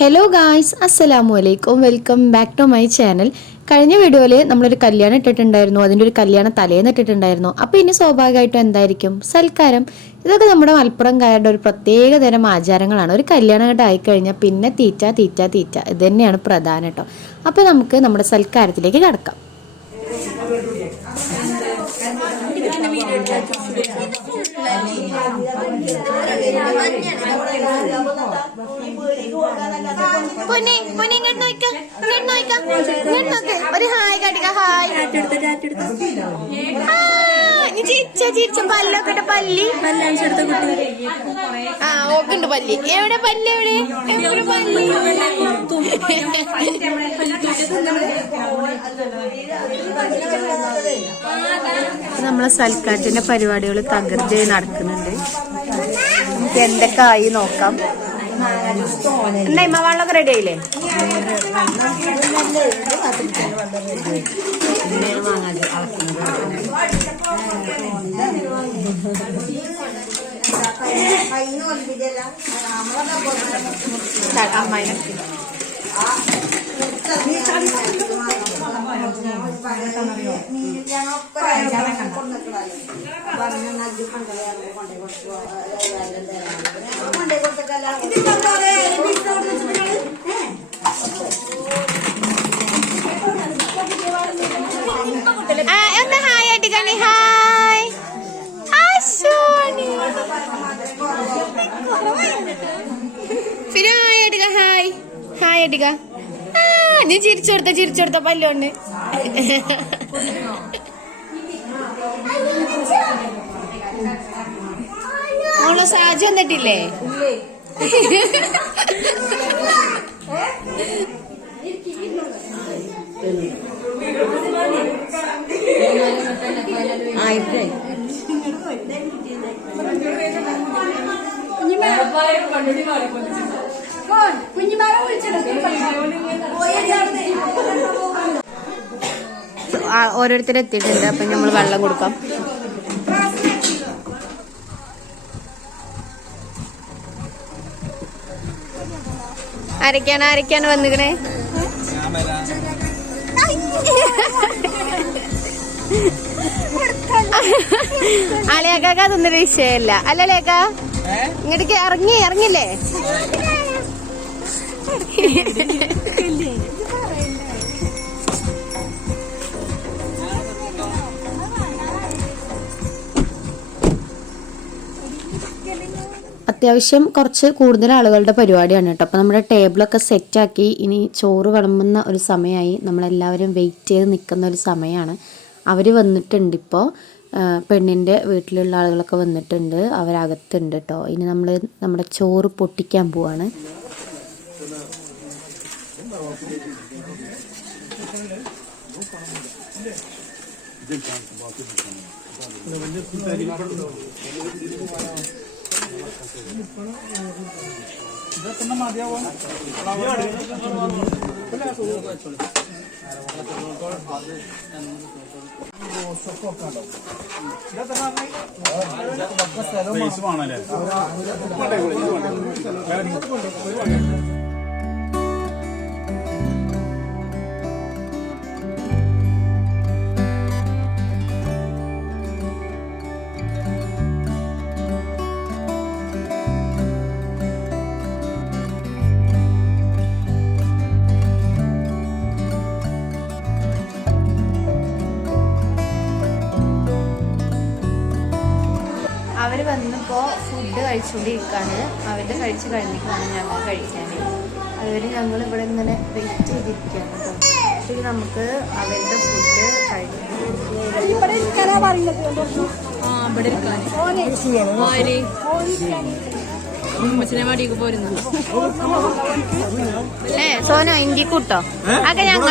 Hello guys, അസ്സലാമു അലൈക്കും. Welcome back to my channel. കഴിഞ്ഞ വീഡിയോയിൽ നമ്മളൊരു കല്യാണം ഇട്ടിട്ടുണ്ടായിരുന്നു, അതിൻ്റെ ഒരു കല്യാണം തലേന്ന് ഇട്ടിട്ടുണ്ടായിരുന്നു. അപ്പോൾ ഇനി സ്വാഭാവികമായിട്ടും എന്തായിരിക്കും? സൽക്കാരം. ഇതൊക്കെ നമ്മുടെ മലപ്പുറംകാരുടെ ഒരു പ്രത്യേക തരം ആചാരങ്ങളാണ്. ഒരു കല്യാണം അങ്ങോട്ട് ആയിക്കഴിഞ്ഞാൽ പിന്നെ തീറ്റ തീറ്റ തീറ്റ ഇത് തന്നെയാണ് പ്രധാനം കേട്ടോ. അപ്പോൾ നമുക്ക് നമ്മുടെ സൽക്കാരത്തിലേക്ക് കടക്കാം. ഒരു ഹായ് കാട്ടിക്ക. ഹായ് പല്ലൊക്കെ പല്ലി ഓക്കുണ്ട് പല്ലി. എവിടെ പല്ലി? എവിടെ പല്ലി? നമ്മളെ സൽക്കാരത്തിന്റെ പരിപാടികൾ തകർച്ചയായി നടക്കുന്നുണ്ട്. നമുക്ക് എന്തൊക്കെ ആയി നോക്കാം. എന്താ ഇമ്മ വെള്ളമൊക്കെ റെഡി ആയില്ലേ? അമ്മായി എന്താ ഹായ് അടിക്കണി? ഹായ് പിന്നെ ഹായ് അടിക്ക. ഹായ് ഹായ് അടിക്ക. നീ ചിരിച്ചോടുത്ത പല്ലുണ്ട്. മോളോ സാജു വന്നിട്ടില്ലേ? ഓരോരുത്തരെത്തിയിട്ടുണ്ട്. അപ്പൊ നമ്മൾ വെള്ളം കൊടുക്കാം. ആരൊക്കെയാണ് വന്നിക്കണേ? അലേക്കാക്ക് അതൊന്നും വിഷയമല്ല അല്ല ലേക്ക. ഇങ്ങോട്ടേക്ക് ഇറങ്ങില്ലേ? അത്യാവശ്യം കുറച്ച് കൂടുതൽ ആളുകളുടെ പരിപാടിയാണ് കേട്ടോ. അപ്പോൾ നമ്മുടെ ടേബിളൊക്കെ സെറ്റാക്കി ഇനി ചോറ് വിളമ്പുന്ന ഒരു സമയമായി. നമ്മളെല്ലാവരും വെയിറ്റ് ചെയ്ത് നിൽക്കുന്ന ഒരു സമയമാണ്. അവർ വന്നിട്ടുണ്ട്. ഇപ്പോൾ പെണ്ണിൻ്റെ വീട്ടിലുള്ള ആളുകളൊക്കെ വന്നിട്ടുണ്ട്, അവരകത്തുണ്ട് കേട്ടോ. ഇനി നമ്മൾ നമ്മുടെ ചോറ് പൊട്ടിക്കാൻ പോവാണ്. അവർ വന്നപ്പോൾ ഫുഡ് കഴിച്ചുകൊണ്ടിരിക്കുകയാണ്. അവരുടെ കഴിച്ച് കഴിഞ്ഞിട്ടാണ് ഞങ്ങൾ കഴിക്കാൻ. അതുവരെ ഞങ്ങൾ ഇവിടെ ഇങ്ങനെ വെയിറ്റ് ചെയ്തിരിക്കുകയാണ് കേട്ടോ. ശരി, നമുക്ക് അവരുടെ ഫുഡ് കഴിക്കാം. സോനോ ഇഞ്ചി കൂട്ടോ അതൊക്കെ ഞങ്ങൾ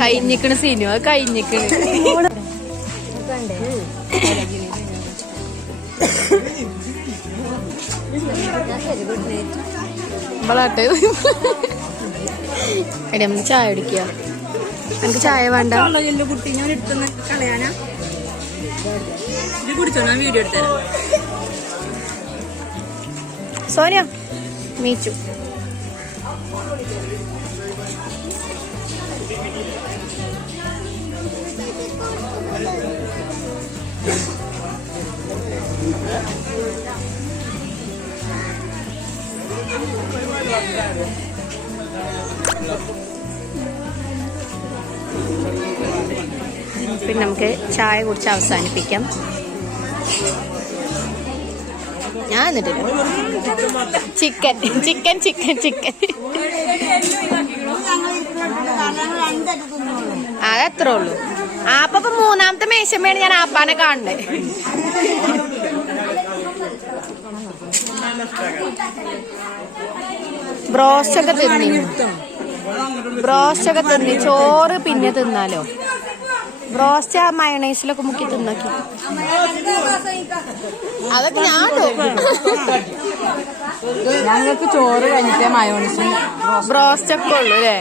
കഴിഞ്ഞിക്കണ സീനു. അത് കഴിഞ്ഞിക്കണ്. എടി നമുക്ക് ചായ കുടിക്കുക. എനിക്ക് ചായ വേണ്ട. കുട്ടി ഞാൻ എടുത്തുന്ന കളയാനാ ഇത് കുടിച്ചോ, ഞാൻ വീഡിയോ എടുത്തരാം. സോനിയ മീച്ചു പിന്നെ നമുക്ക് ചായ കുടിച്ച് അവസാനിപ്പിക്കാം. ഞാൻ എന്നിട്ടില്ല. ചിക്കൻ ചിക്കൻ ചിക്കൻ ചിക്കൻ അതത്രേ ഉള്ളൂ. അപ്പൊ മൂന്നാമത്തെ മേശമ്മയാണ് ഞാൻ ആപ്പാനെ കാണണ്ടേ. ബ്രോസ്റ്റൊക്കെ തിന്നി ചോറ് പിന്നെ തിന്നാലോ. ബ്രോസ്റ്റ് ആ മയണൈസിലൊക്കെ മുക്കി തിന്നാക്കി. അതൊക്കെ ഞങ്ങൾക്ക് ചോറ് കഴിഞ്ഞിട്ടേ മയോണൈസും ബ്രോസ്റ്റ് ഒക്കെ ഉള്ളു അല്ലേ.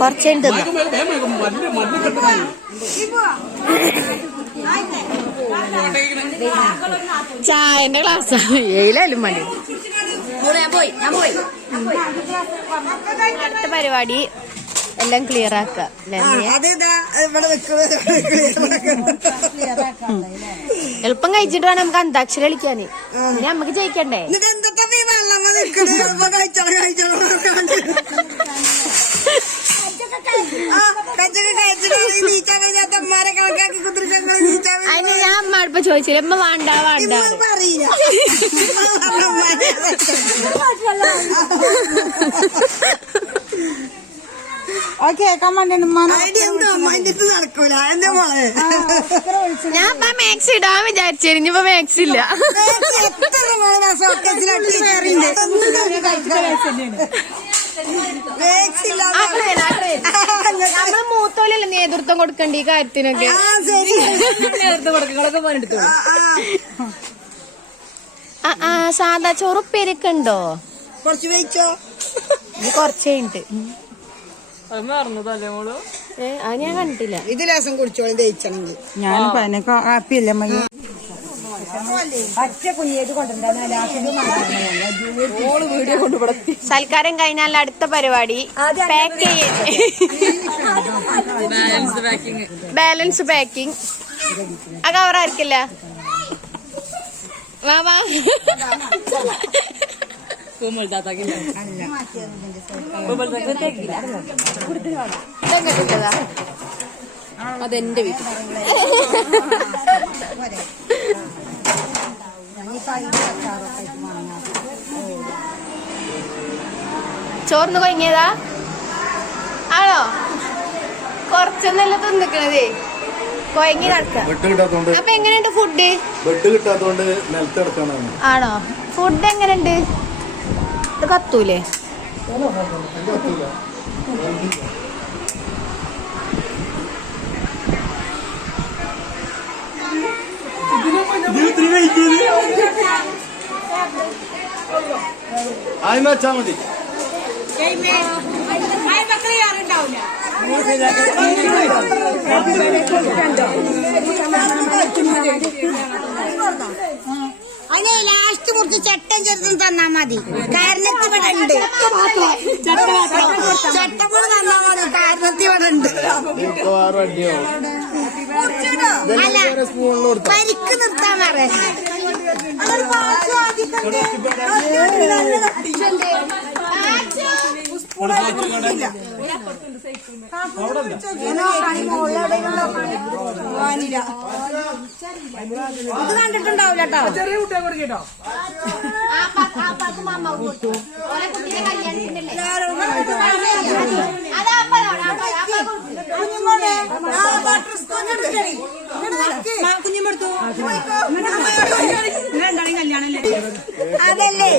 കുറച്ചേ തിന്നു. ചായന്റെ ഗ്ലാസ് ഏലായാലും മതി. അടുത്ത പരിപാടി എല്ലാം ക്ലിയർ ആക്കുക. എളുപ്പം കഴിച്ചിട്ട് വേണം നമുക്ക് അന്താക്ഷരി കളിക്കാന്. ഇനി നമുക്ക് ജയിക്കണ്ടേ. അതിന് ഞാൻ അമ്മ ചോദിച്ചില്ല. അമ്മ വേണ്ട വേണ്ട. ഞാൻ മാക്സ് ഇടാൻ വിചാരിച്ചു. ഇനിയിപ്പോ മാക്സ് ഇല്ല. നമ്മള് മൂത്തോലല്ലേ നേതൃത്വം കൊടുക്കണ്ട ഈ കാര്യത്തിനൊക്കെ. സാധാ ചോറ് ഉപ്പേരിയൊക്കെ ഉണ്ടോ? കുറച്ച് വെച്ചോ. കുറച്ചേ ഉണ്ട്. അത് ഞാൻ കണ്ടിട്ടില്ല. ഇത് ലേസം കുടിച്ചോളും ദഹിച്ചണെങ്കിൽ. ഞാൻ ഹാപ്പിയല്ലേ സൽക്കാരം കഴിഞ്ഞാൽ അടുത്ത പരിപാടി പാക്ക് ചെയ്യേ. Balance packing. ആ കവറായിരിക്കില്ല. വാ അതെന്റെ വീട്ടിൽ. ചോറിന് കൊങ്ങിയതാ ആണോ? കൊറച്ചൊന്നല്ല തിന്നിക്കണതേ. കൊയങ്ങി നടക്കാം. അപ്പൊ എങ്ങനെയുണ്ട് ഫുഡ്? ബെഡ് കിട്ടാത്തോണ്ട് നിലത്ത് കിടക്കാനാണ്. ആണോ? ഫുഡ് എങ്ങനെയുണ്ട്? ഇത് കത്തൂലേ? ആയി വെച്ചാ മതി. അതിന് ലാസ്റ്റ് മുറിച്ച് ചട്ടം ചെറുതും തന്നാ മതി. കാരണത്തി ഇവിടെ ഉണ്ട്. ചട്ടപ്പുഴ തന്നാ മതി. കാരണത്തി ഇവിടെ ഉണ്ട്. അല്ല പരിക്ക് നിർത്താൻ പറയാം. ഇത് കണ്ടിട്ടുണ്ടാവില്ല കേട്ടോ. ചെറിയ കുട്ടിയെ കൊടുക്കട്ടോ. കുഞ്ഞുമോളെ അതല്ലേ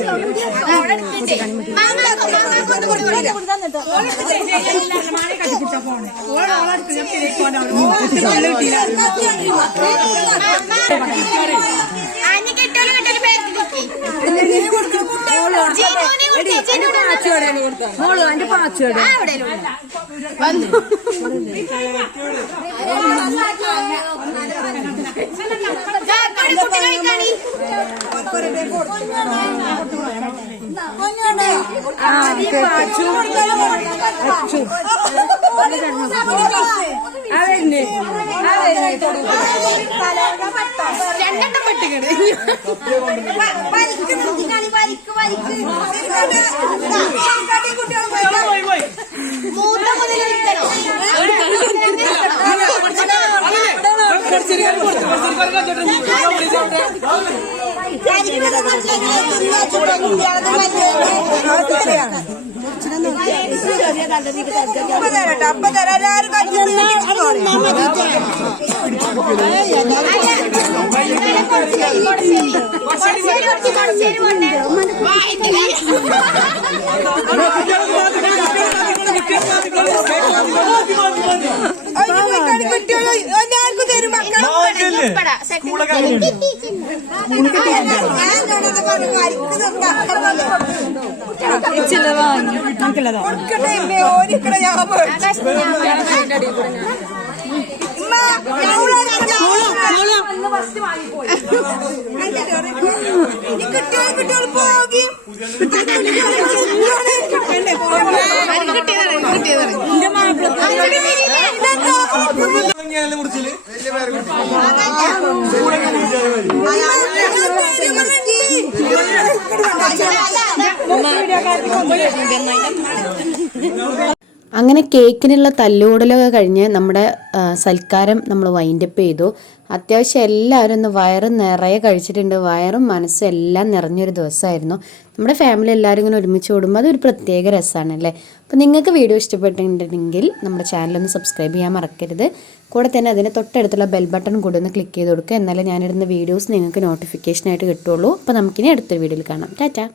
അങ്ങനെ കേക്കിനുള്ള തല്ലുകൂടലൊക്കെ കഴിഞ്ഞ് നമ്മുടെ സൽക്കാരം നമ്മൾ വൈൻഡപ്പ് ചെയ്തു. അത്യാവശ്യം എല്ലാവരും ഒന്ന് വയറ് നിറയെ കഴിച്ചിട്ടുണ്ട്. വയറും മനസ്സും എല്ലാം നിറഞ്ഞൊരു ദിവസമായിരുന്നു. നമ്മുടെ ഫാമിലി എല്ലാവരും ഇങ്ങനെ ഒരുമിച്ച് കൂടുമ്പോൾ അതൊരു പ്രത്യേക രസമാണ് അല്ലേ. അപ്പോൾ നിങ്ങൾക്ക് വീഡിയോ ഇഷ്ടപ്പെട്ടിട്ടുണ്ടെങ്കിൽ നമ്മുടെ ചാനലൊന്ന് സബ്സ്ക്രൈബ് ചെയ്യാൻ മറക്കരുത്. കൂടെ തന്നെ അതിന് തൊട്ടടുത്തുള്ള ബെൽ ബട്ടൺ കൂടി ഒന്ന് ക്ലിക്ക് ചെയ്ത് കൊടുക്കുക. എന്നാലേ ഞാനിടുന്ന വീഡിയോസ് നിങ്ങൾക്ക് നോട്ടിഫിക്കേഷനായിട്ട് കിട്ടുള്ളൂ. അപ്പോൾ നമുക്കിനി അടുത്തൊരു വീഡിയോയിൽ കാണാം. ടാറ്റാ.